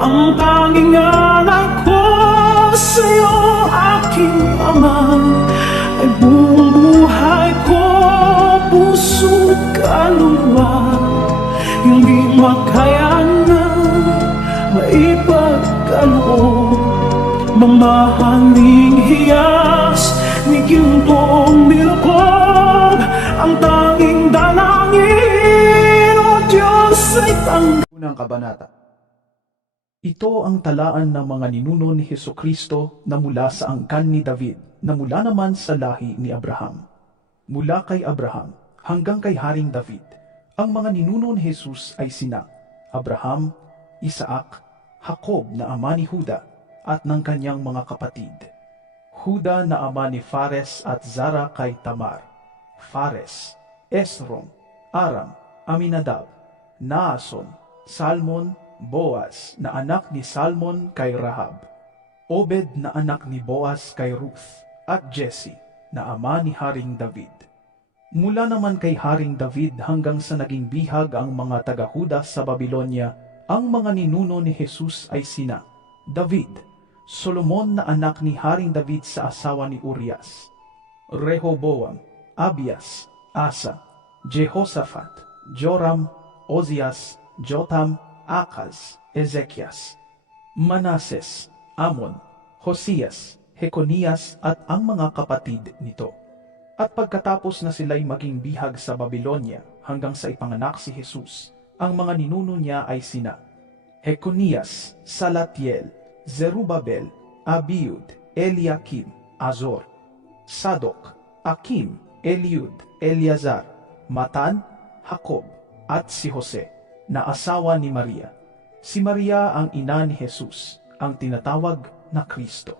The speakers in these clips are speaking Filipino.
Ang tanging alay ko sa'yo, aking ama, ay buong buhay ko, puso't kaluluwa. Yung di makaya na maipagkaloob, mamahaling hiyas ni gintong bilog. Ang tanging dalangin, o Diyos, ay Unang kabanata. Ito ang talaan ng mga ninuno ni Hesukristo na mula sa angkan ni David, na mula naman sa lahi ni Abraham. Mula kay Abraham hanggang kay Haring David, ang mga ninuno ni Jesus ay sina Abraham, Isaac, Jacob na ama ni Juda at ng kanyang mga kapatid. Juda na ama ni Fares at Zara kay Tamar. Fares, Esrom, Aram, Aminadab, Naason, Salmon, Boaz na anak ni Salmon kay Rahab, Obed na anak ni Boaz kay Ruth, at Jesse na ama ni Haring David. Mula naman kay Haring David hanggang sa naging bihag ang mga taga-Huda sa Babilonya, ang mga ninuno ni Jesus ay sina David, Solomon na anak ni Haring David sa asawa ni Urias, Rehoboam, Abias, Asa, Jehoshaphat, Joram, Ozias, Jotam, Akaz, Ezekias, Manases, Amon, Hosias, Jeconias at ang mga kapatid nito. At pagkatapos na sila'y maging bihag sa Babilonya hanggang sa ipanganak si Jesus, ang mga ninuno niya ay sina Jeconias, Salatiel, Zerubabel, Abiud, Eliakim, Azor, Sadok, Akim, Eliud, Eleazar, Matan, Jacob, at si Jose, na asawa ni Maria. Si Maria ang ina ni Jesus, ang tinatawag na Kristo.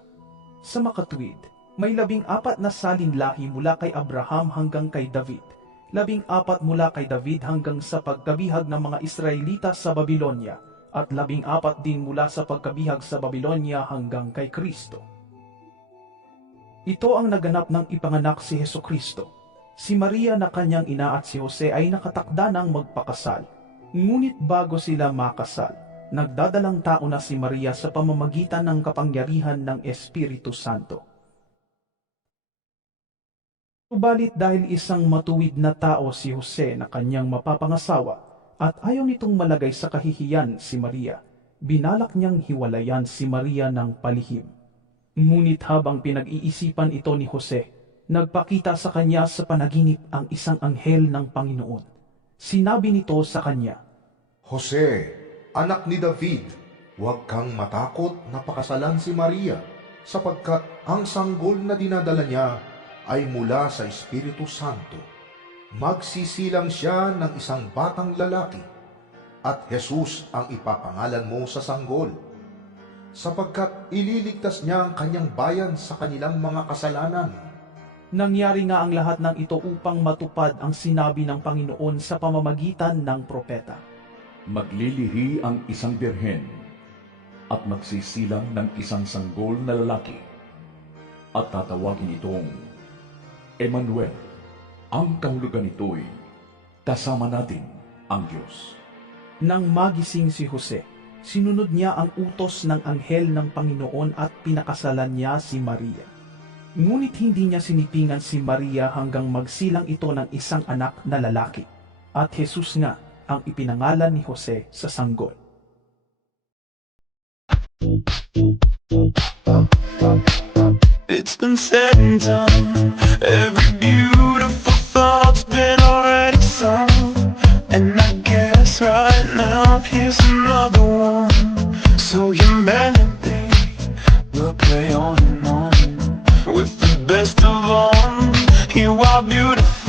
Sa makatuwid, may 14 na salin lahi mula kay Abraham hanggang kay David, 14 mula kay David hanggang sa pagkabihag ng mga Israelita sa Babilonya, at 14 din mula sa pagkabihag sa Babilonya hanggang kay Kristo. Ito ang naganap ng ipanganak si Hesukristo. Si Maria na kanyang ina at si Jose ay nakatakda ng magpakasal. Ngunit bago sila makasal, nagdadalang tao na si Maria sa pamamagitan ng kapangyarihan ng Espiritu Santo. Subalit dahil isang matuwid na tao si Jose na kanyang mapapangasawa at ayaw nitong malagay sa kahihiyan si Maria, binalak niyang hiwalayan si Maria ng palihim. Ngunit habang pinag-iisipan ito ni Jose, nagpakita sa kanya sa panaginip ang isang anghel ng Panginoon. Sinabi nito sa kanya, Jose, anak ni David, huwag kang matakot na pakasalan si Maria, sapagkat ang sanggol na dinadala niya ay mula sa Espiritu Santo. Magsisilang siya ng isang batang lalaki, at Jesus ang ipapangalan mo sa sanggol, sapagkat ililigtas niya ang kanyang bayan sa kanilang mga kasalanan. Nangyari nga ang lahat ng ito upang matupad ang sinabi ng Panginoon sa pamamagitan ng propeta. Maglilihi ang isang birhen at magsisilang ng isang sanggol na lalaki at tatawagin itong Emmanuel. Ang kahulugan nito'y kasama natin ang Diyos. Nang magising si Jose, sinunod niya ang utos ng anghel ng Panginoon at pinakasalan niya si Maria. Ngunit hindi niya sinipingan si Maria hanggang magsilang ito ng isang anak na lalaki, at Jesus nga ang ipinangalan ni Jose sa sanggol. It's been said and done, every beautiful thought's been already sung, and I guess right now here's another one. So your melody will play on and on, with the best of all, you are beautiful.